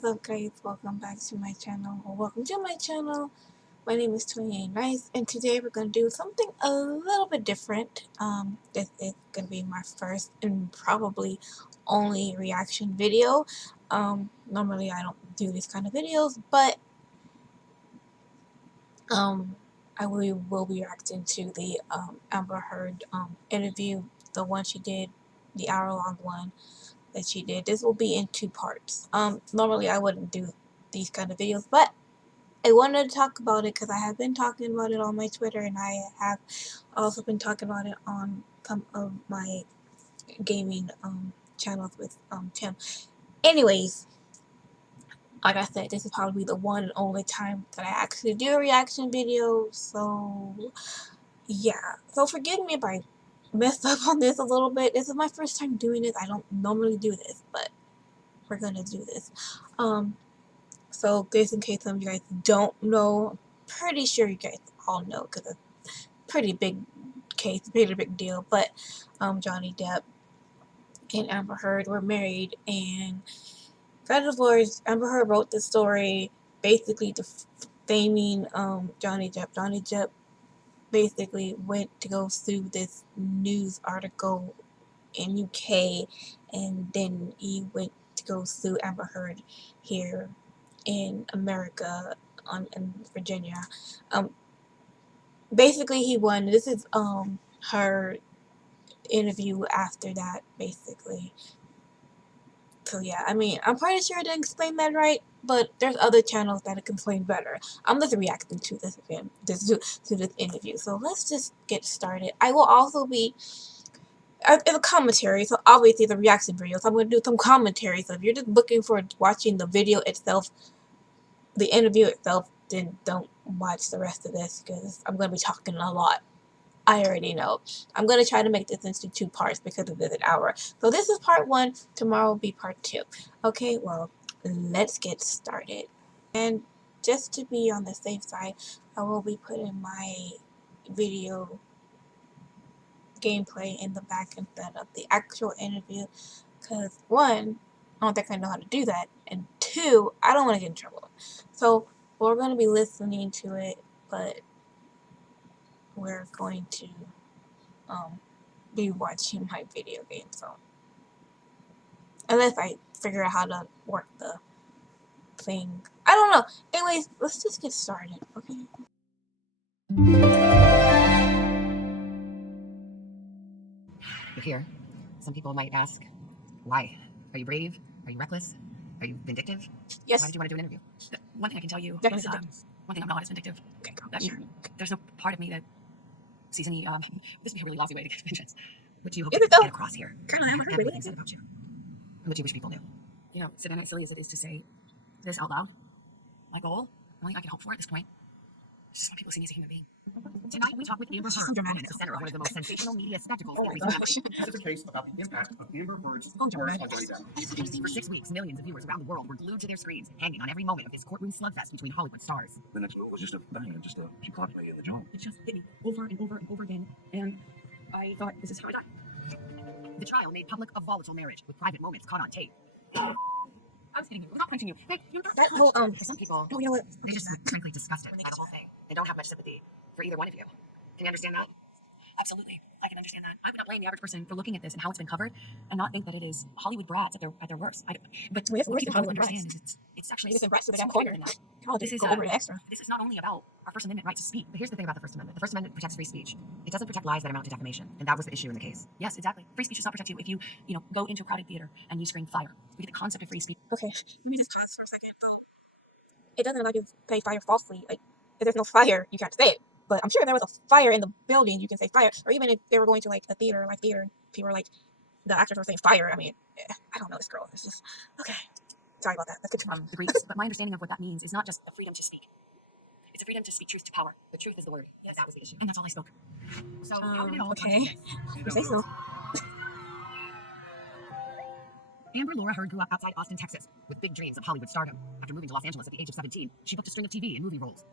What's up, guys? Welcome back to my channel, or welcome to my channel. My name is 28 Nice, and today we're going to do something a little bit different. This is going to be my first and probably only reaction video. Normally I don't do these kind of videos, but I will be reacting to the Amber Heard interview, the one she did, the hour-long one that she did. This will be in 2 parts. Normally I wouldn't do these kind of videos, but I wanted to talk about it because I have been talking about it on my Twitter, and I have also been talking about it on some of my gaming channels with Tim. Anyways, like I said, this is probably the one and only time that I actually do a reaction video, so yeah. So forgive me if I messed up on this a little bit. This is my first time doing this. I don't normally do this, but we're gonna do this. So just in case some of you guys don't know, I'm pretty sure you guys all know because it's a pretty big case, pretty big deal. But Johnny Depp and Amber Heard were married and got divorced. Amber Heard wrote the story basically defaming Johnny Depp. Johnny Depp basically went to go sue this news article in UK, and then he went to go sue Amber Heard here in America, in Virginia. Basically he won. This is her interview after that, basically. So yeah, I mean, I'm pretty sure I didn't explain that right, but there's other channels that can explain better. I'm just reacting to this again, to this interview. So let's just get started. I will also be it's a commentary, so obviously it's a reaction video, so I'm going to do some commentary. So if you're just looking for watching the video itself, the interview itself, then don't watch the rest of this because I'm going to be talking a lot. I already know. I'm going to try to make this into 2 parts because it is an hour. So this is part 1. Tomorrow will be part 2. Okay, well, let's get started. And just to be on the safe side, I will be putting my video gameplay in the back instead of the actual interview because 1, I don't think I know how to do that, and 2, I don't want to get in trouble. So we're going to be listening to it, but we're going to be watching my video game, so unless I figure out how to work the thing, I don't know. Anyways, let's just get started, okay? You're here. Some people might ask, why? Are you brave? Are you reckless? Are you vindictive? Yes. Why did you want to do an interview? One thing I can tell you Definitely is, one thing I'm not is vindictive. Okay, go. I mean, there's no part of me that sees any, this would be a really lousy way to get vengeance. What do you hope Is to it though? get across here? Everything said about you. What do you wish people knew? You know, Savannah, as silly as it is to say this out loud, my goal, the only thing I can hope for at this point, is just want people to see me as a human being. Tonight we talk with Amber Heard, dramatic. at the center of one of the most sensational media spectacles in Oh my recent gosh. memory. This is a case about the impact of Amber Heard's Oh, words on dramatic. Johnny Depp. For 6 weeks, millions of viewers around the world were glued to their screens, hanging on every moment of this courtroom slugfest between Hollywood stars. The next move was just a bang and just she clocked me in the jaw. It just hit me over and over and over again, and I thought, this is how I die. The trial made public a volatile marriage, with private moments caught on tape. I was hitting you. I'm not punching you. Hey, you're not That whole, For some people, oh, you know what? they just frankly disgusted by the whole thing and don't have much sympathy for either one of you. Can you understand that? Absolutely. I can understand that. I would not blame the average person for looking at this and how it's been covered and not think that it is Hollywood brats at their worst. But Wait, it's what worse people than don't Hollywood understand brats. is it's actually It's in brats to the so damn much corner. bigger than that. Come on, This is go over the extra. This is not only about our First Amendment right to speak. But here's the thing about the First Amendment. The First Amendment protects free speech. It doesn't protect lies that amount to defamation. And that was the issue in the case. Yes, exactly. Free speech does not protect you if you go into a crowded theater and you scream fire. We get the concept of free speech. Okay, let me just pause for a second. It doesn't allow you to say fire falsely. Like, if there's no fire, you can't say it. But I'm sure if there was a fire in the building, you can say fire. Or even if they were going to like a theater, and people were like, the actors were saying fire. I mean, I don't know this girl. It's just, okay. Sorry about that. Let's get to From the Greeks, but my understanding of what that means is not just the freedom to speak. It's a freedom to speak truth to power. The truth is the word. Yes, that was the issue. And that's all I spoke. So how did it all okay. You say so. Amber Laura Heard grew up outside Austin, Texas, with big dreams of Hollywood stardom. After moving to Los Angeles at the age of 17, she booked a string of TV and movie roles.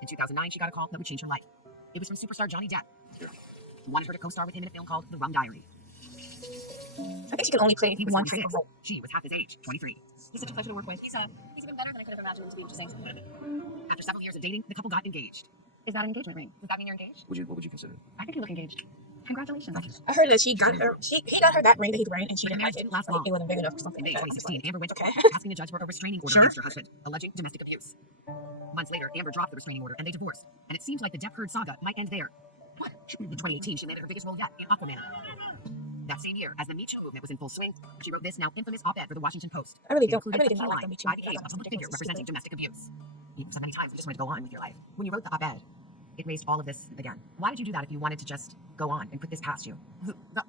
In 2009, she got a call that would change her life. It was from superstar Johnny Depp, who wanted her to co-star with him in a film called The Rum Diary. I think she could only play He was one 26. role. She was half his age, 23. He's such a pleasure to work with. He's even better than I could have imagined him to be. Interesting. After several years of dating, the couple got engaged. Is that an engagement ring? Does that mean you're engaged? What would you consider? I think you look engaged. Congratulations. I heard that he got her that ring that he was wearing, and she But the didn't marriage like it. didn't last Like, long. it wasn't big enough or something In May like that. 2016, Amber went to Okay. court asking the judge for a restraining order Sure. against her husband, alleging domestic abuse. Months later, Amber dropped the restraining order and they divorced. And it seems like the Depp Heard saga might end there. In 2018, she landed her biggest role yet in Aquaman. That same year, as the Me Too movement was in full swing, she wrote this now infamous op-ed for the Washington Post. I really It don't. I included really a did key not like line the Me Too by movement. the age I of a thought public it figure was representing stupid. domestic abuse. You've said many times you just wanted to go on with your life. When you wrote the op-ed, it raised all of this again. Why did you do that if you wanted to just go on and put this past you?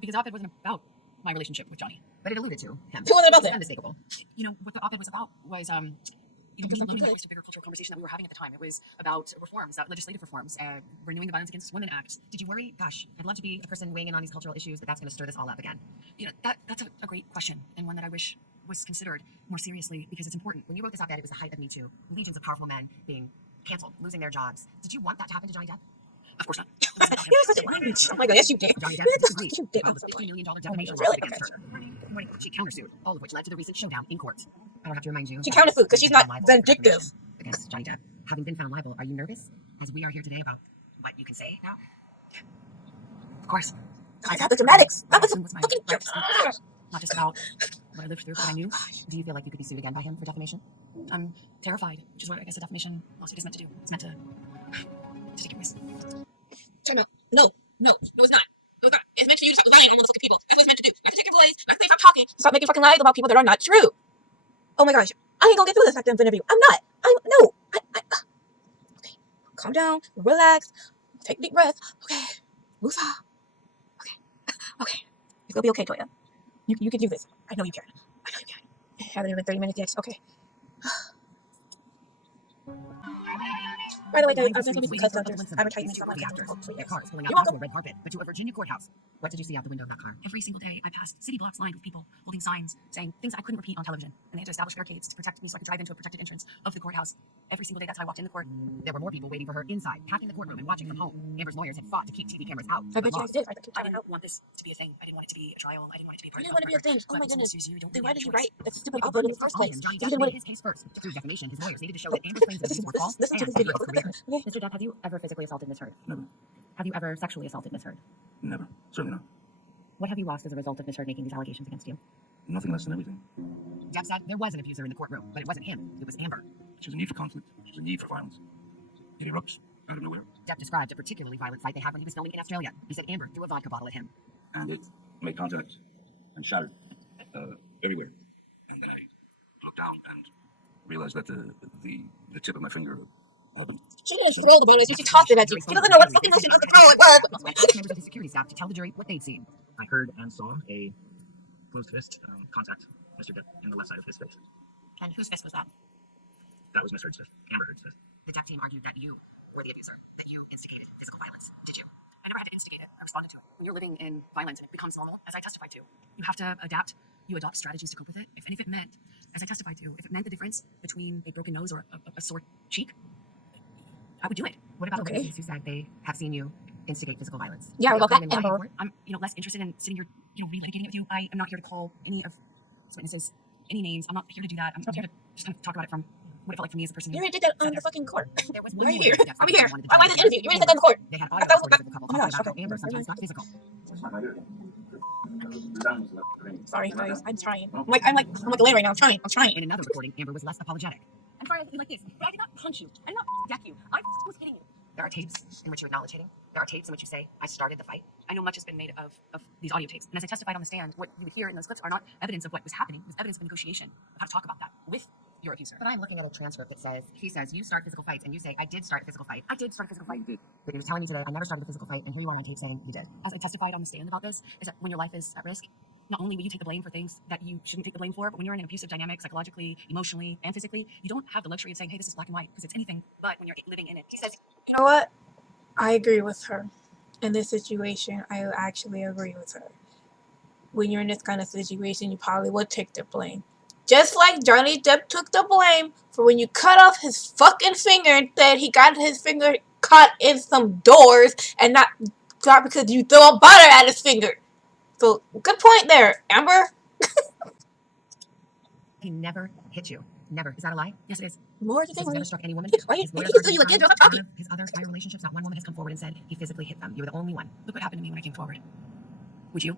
Because the op-ed wasn't about my relationship with Johnny. But it alluded to him. Who was it about Which is that? unmistakable. You know, what the op-ed was about was me looking at a bigger cultural conversation that we were having at the time. It was about reforms, legislative reforms, renewing the Violence Against Women Act. Did you worry? Gosh, I'd love to be a person weighing in on these cultural issues, but that's going to stir this all up again. You know, that's a great question, and one that I wish was considered more seriously because it's important. When you wrote this op-ed, it was the height of Me Too. Legions of powerful men being canceled, losing their jobs. Did you want that to happen to Johnny Depp? Of course not. You're such a language. Oh my god, yes you did. Johnny Depp Yes, disagreed, you did. filed a $50 million defamation Really? lawsuit against her. She countersued, all of which led to the recent showdown in court. I don't have to remind you. She countersued because she's not vindictive. Against Johnny Depp. Having been found liable, are you nervous, as we are here today, about what you can say now? Of course. I got the dramatics. That was It was my fucking. right to speak, not just about what I lived through, but I knew. Do you feel like you could be sued again by him for defamation? I'm terrified, which is what I guess a defamation lawsuit is meant to do. It's meant to take your voice. Time out. No, it's not. No, it's not. It's meant for you to stop lying on motherfucking people. That's what it's meant to do. Not to take your voice. Not to say stop talking. Stop making fucking lies about people that are not true. Oh my gosh, I ain't gonna get through this after the interview. I'm not. Okay. Calm down. Relax. Take a deep breath. Okay. Move on. Okay. It's gonna be okay, Toya. You can do this. I know you can. It hasn't even been 30 minutes yet. Okay. By the way, guys, I'm going to be because of this advertisement on my calendar. Their cars pulling You're out onto welcome. a red carpet, but to a Virginia courthouse. What did you see out the window of that car? Every single day, I passed city blocks lined with people holding signs saying things that I couldn't repeat on television, and they had to establish barricades to protect me so I could drive into a protected entrance of the courthouse. Every single day, that's how I walked in the court. There were more people waiting for her inside, packing the courtroom and watching from home. Amber's lawyers had fought to keep TV cameras out. I but bet you guys lost. did. I kept I trying to help. didn't want this to be a thing. I didn't want it to be a trial. I didn't want it to be a I part didn't of want to be a thing. Oh my goodness. You don't Then why did you choice. write that stupid You upload in the didn't first On place? him, Johnny You Depp didn't made want his case first. Through defamation, his lawyers needed to show that Amber's claims of abuse were false listen to and this video. Depp's Look at career. that. Yeah. Mr. Depp, have you ever physically assaulted Miss Heard? Never. Have you ever sexually assaulted Miss Heard? Never. Certainly not. What have you lost as a result of Miss Heard making these allegations against you? Nothing less than everything. Depp said there was an abuser in the courtroom, but it wasn't him. It was Amber. She has a need for conflict. She has a need for violence. It erupts out of nowhere. Depp described a particularly violent fight they had when he was filming in Australia. He said Amber threw a vodka bottle at him. And it made contact and shattered everywhere. And then I looked down and realized that the tip of my finger She didn't throw the bottle. She tossed it at you. She doesn't know what fucking motion of the throw it was. Members of his security staff to tell the jury what they'd seen. I heard and saw a closed fist contact Mr. Depp in the left side of his face. And whose fist was that? That was Miss Heard's fist, Amber Heard's fist. The Depp team argued that you were the abuser, that you instigated physical violence. Did you? I never had to instigate it. I responded to it. When you're living in violence and it becomes normal, as I testified to, you have to adapt. You adopt strategies to cope with it. If it meant, as I testified to, if it meant the difference between a broken nose or a sore cheek, I would do it. What about Okay. the witnesses who said they have seen you instigate physical violence? Yeah, Did what they about claim that, in lying Amber? in court? I'm, less interested in sitting here, relitigating it with you. I am not here to call any of these witnesses any names. I'm not here to do that. I'm here to just kind of talk about it from what it felt like for me as a person. You who already did that sat on there. the fucking court. There was one Right more here. Depp I'm who here. wanted the Why jury the to interview? You already said that on the court. They had I audio thought it was recordings of the couple oh my talking gosh, about how okay. Amber sometimes got physical. Sorry, guys. I'm trying. I'm like Elaine right now. I'm trying. In another recording, Amber was less apologetic. I'm sorry I look like this, but I did not punch you. I did not deck you. I was hitting you. There are tapes in which you acknowledge hitting. There are tapes in which you say, I started the fight. I know much has been made of these audio tapes. And as I testified on the stand, what you would hear in those clips are not evidence of what was happening. It was evidence of a negotiation of how to talk about that with your abuser. But I'm looking at a transcript that says, he says, you start physical fights, and you say, I did start a physical fight. I did start a physical fight. But he was telling you today, I never started a physical fight, and here you are on tape saying you did. As I testified on the stand about this, is that when your life is at risk, not only will you take the blame for things that you shouldn't take the blame for, but when you're in an abusive dynamic, psychologically, emotionally, and physically, you don't have the luxury of saying, hey, this is black and white, because it's anything but when you're living in it. He says, You know what? I agree with her. In this situation, I actually agree with her. When you're in this kind of situation, you probably would take the blame. Just like Johnny Depp took the blame for when you cut off his fucking finger and said he got his finger cut in some doors and not because you threw a butter at his finger. So, good point there, Amber. He never hit you. Never. Is that a lie? Yes, it is. More He to says he's never struck any woman. Why His he lawyers can argued sue you at the again? trial Stop that talking. none of his other prior relationships, not one woman has come forward and said he physically hit them. You were the only one. Look what happened to me when I came forward. Would you?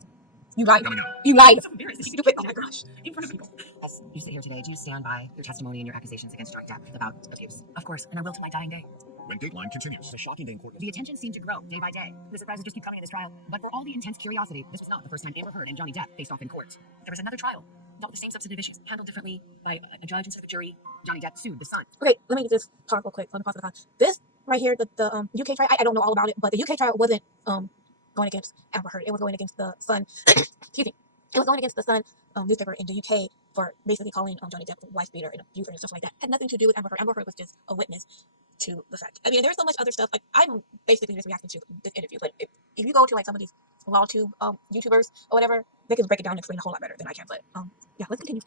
You lied. Coming up. You lied. I'm so embarrassed. She Stupid. kicked Oh me my in the gosh. in front of people. As you sit here today, do you stand by your testimony and your accusations against Johnny Depp about abuse? Of course, and I will to my dying day. When Dateline continues. A shocking day in court. The attention seemed to grow day by day. The surprises just keep coming in this trial. But for all the intense curiosity, this was not the first time Amber Heard and Johnny Depp faced off in court. There was another trial, dealt with the same substantive issues, handled differently by a judge instead of a jury. Johnny Depp sued the Sun. Okay, let me just talk real quick. Let me pause the con. This right here, the UK trial, I don't know all about it, but the UK trial wasn't going against Amber Heard. It was going against the Sun. Excuse me. It was going against the Sun newspaper in the UK for basically calling Johnny Depp a wife beater and abuser and stuff like that. Had nothing to do with Amber Heard. Amber Heard was just a witness to the fact. I mean, there's so much other stuff. Like, I'm basically just reacting to this interview, but if you go to like some of these LawTube YouTubers or whatever, they can break it down and explain a whole lot better than I can. But yeah, let's continue.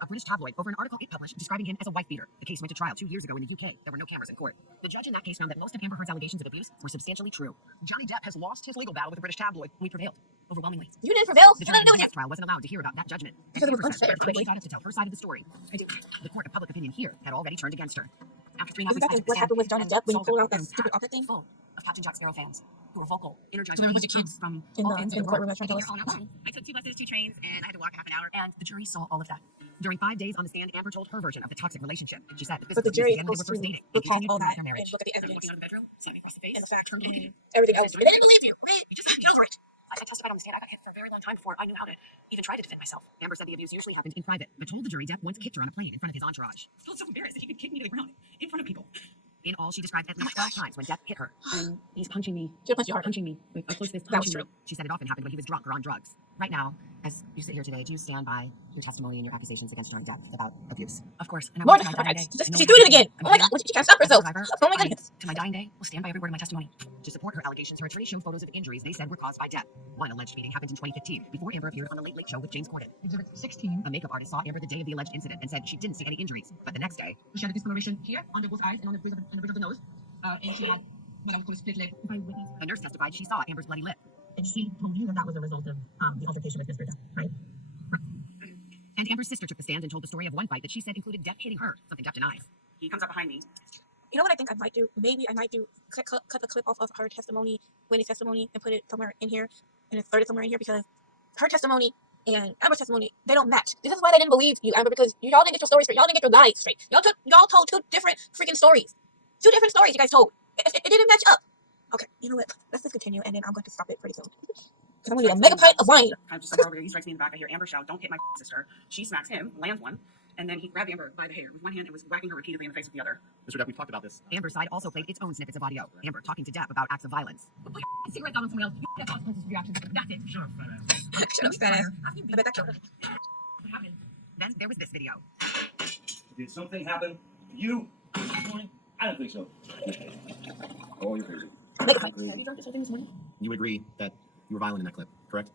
A British tabloid over an article it published describing him as a wife beater. The case went to trial 2 years ago in the UK. There were no cameras in court. The judge in that case found that most of Amber Heard's allegations of abuse were substantially true. Johnny Depp has lost his legal battle with the British tabloid. We prevailed overwhelmingly. You didn't prevail. The You jury didn't do in the it. next trial wasn't allowed to hear about that judgment. Because it was Amber said unfair. she got up to tell her side of the story. I do. The court of public opinion here had already turned against her. After 3.5 Isn't weeks, that I took the what stand happened with Johnny and Depp when he saw pulled the out that room stupid packed opera thing? full of Captain Jack Sparrow fans who were vocal, energized. So there by was the a kid kids from in all the- ends in of the the world. courtroom that tried to They tell were all out. I took 2 buses, 2 trains, and I had to walk half an hour. And the jury saw all of that. During 5 days on the stand, Amber told her version of the toxic relationship. She said But physical the abuse jury began is when they were supposed first to dating and look past continued all throughout that their marriage. and look at the I remember evidence walking out of the bedroom, slapped me across the face, and the facts turned to and me. everything else. They didn't believe you. You just get over it. I testified on the stand. I got hit for a very long time before I knew how to even try to defend myself. Amber said the abuse usually happened in private, but told the jury Depp once kicked her on a plane in front of his entourage. I felt so embarrassed that he could kick me to the ground in front of people. In all, she described at least 12 times when Depp hit her. And he's punching me, Should punch you harder. punching me. With a close fist, That was punching true. me. She said it often happened when he was drunk or on drugs. Right now, as you sit here today, do you stand by your testimony and your accusations against Johnny Depp about abuse? Of course. And I More will than to my dying that. day. And no She's one doing it can again. I'm Oh my here. god, she can't stop As a herself. survivor, Oh my I, goodness. to my dying day, will stand by every word of my testimony. To support her allegations, her attorney showed photos of injuries they said were caused by Depp. One alleged meeting happened in 2015, before Amber appeared on The Late Late Show with James Corden. Exhibit 16. A makeup artist saw Amber the day of the alleged incident and said she didn't see any injuries. But the next day, She had a discoloration here on both eyes and on the bridge of the nose. And she had what I would call a split lip. the nurse testified she saw Amber's bloody lip. And she told you that that was a result of the altercation with Mr. Depp, right? And Amber's sister took the stand and told the story of one fight that she said included Depp hitting her, something Depp denies. He comes up behind me. You know what I think I might do? Maybe I might do cut the clip off of her testimony, Winnie's testimony, and put it somewhere in here, and insert it somewhere in here, because her testimony and Amber's testimony, they don't match. This is why they didn't believe you, Amber, because y'all didn't get your stories straight. Y'all didn't get your lies straight. Y'all told two different freaking stories. Two different stories you guys told. It didn't match up. Okay, you know what? Let's just continue, and then I'm going to stop it pretty soon. Because I'm going to need a mega pint of wine. Kind of just somewhere over here. He strikes me in the back. I hear Amber shout, "Don't hit my sister." She smacks him, lands one, and then he grabbed Amber by the hair with one hand and was whacking her repeatedly in the face with the other. Mr. Depp, we talked about this. Amber's side also played its own snippets of audio. Amber talking to Depp about acts of violence. Cigarette down on someone else. You get consequences for your actions. That's it. Shut up, fat ass. Shut up, fat ass. I bet that killed her. What happened? Then there was this video. Did something happen to you this morning? I don't think so. Oh, you're crazy. Mega pint. Crazy. Have you drunk this whole thing this morning? You would agree that you were violent in that clip, correct?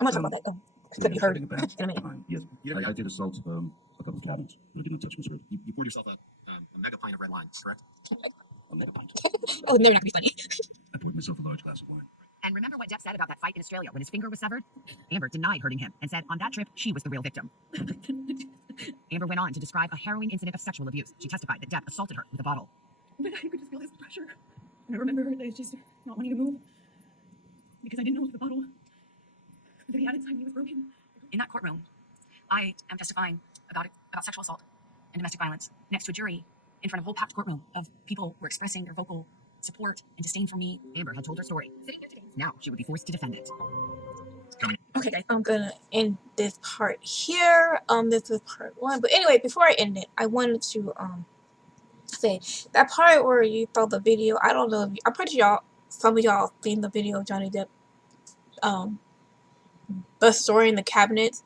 I'm going to talk about that. It's going to be heard in a minute. Yes, I did assault a couple of cabinets, but I didn't touch Miss Heard. You poured yourself a mega pint of red wine, correct? A mega pint. Oh, they're not going to be funny. I poured myself a large glass of wine. And remember what Depp said about that fight in Australia when his finger was severed? Amber denied hurting him and said on that trip she was the real victim. Amber went on to describe a harrowing incident of sexual abuse. She testified that Depp assaulted her with a bottle. But I could just feel this pressure. And I remember that just not wanting to move. Because I didn't know if the bottle that he had inside me was broken. In that courtroom, I am testifying about sexual assault and domestic violence next to a jury in front of a whole packed courtroom of people who were expressing their vocal support and disdain for me. Amber had told her story. Now she would be forced to defend it. Okay, guys, I'm gonna end this part here. This is part one. But anyway, before I end it, I wanted to say that part where you thought the video. I don't know. I'm pretty sure some of y'all seen the video of Johnny Depp restoring the cabinets.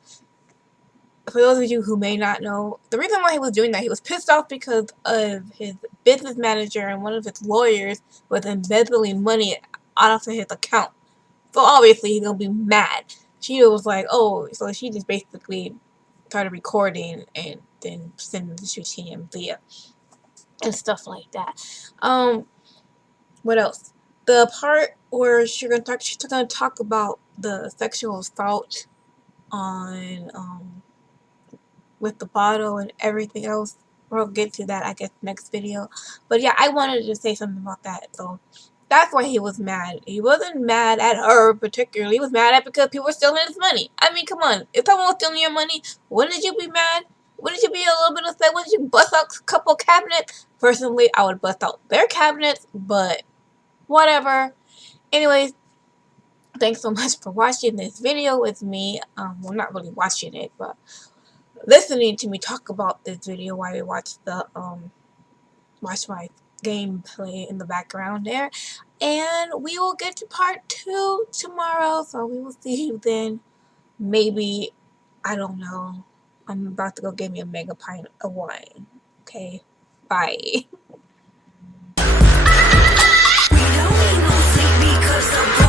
For those of you who may not know, the reason why he was doing that, he was pissed off because of his business manager and one of his lawyers was embezzling money out of his account. So obviously he's gonna be mad. She was like, oh, so she just basically started recording and then sending the shoot to him via and stuff like that. What else? The part where she's gonna talk about the sexual assault on with the bottle and everything else. We'll get to that, I guess, next video. But yeah, I wanted to say something about that. So that's why he was mad. He wasn't mad at her particularly. He was mad at because people were stealing his money. I mean, come on. If someone was stealing your money, wouldn't you be mad? Wouldn't you be a little bit upset? Wouldn't you bust out a couple cabinets? Personally, I would bust out their cabinets, but whatever. Anyways, thanks so much for watching this video with me. Well, not really watching it, but listening to me talk about this video while you watch the watch my gameplay in the background there. And we will get to part 2 tomorrow, so we will see you then. Maybe, I don't know. I'm about to go get me a mega pint of wine. Okay, bye. We don't need no sleep because I'm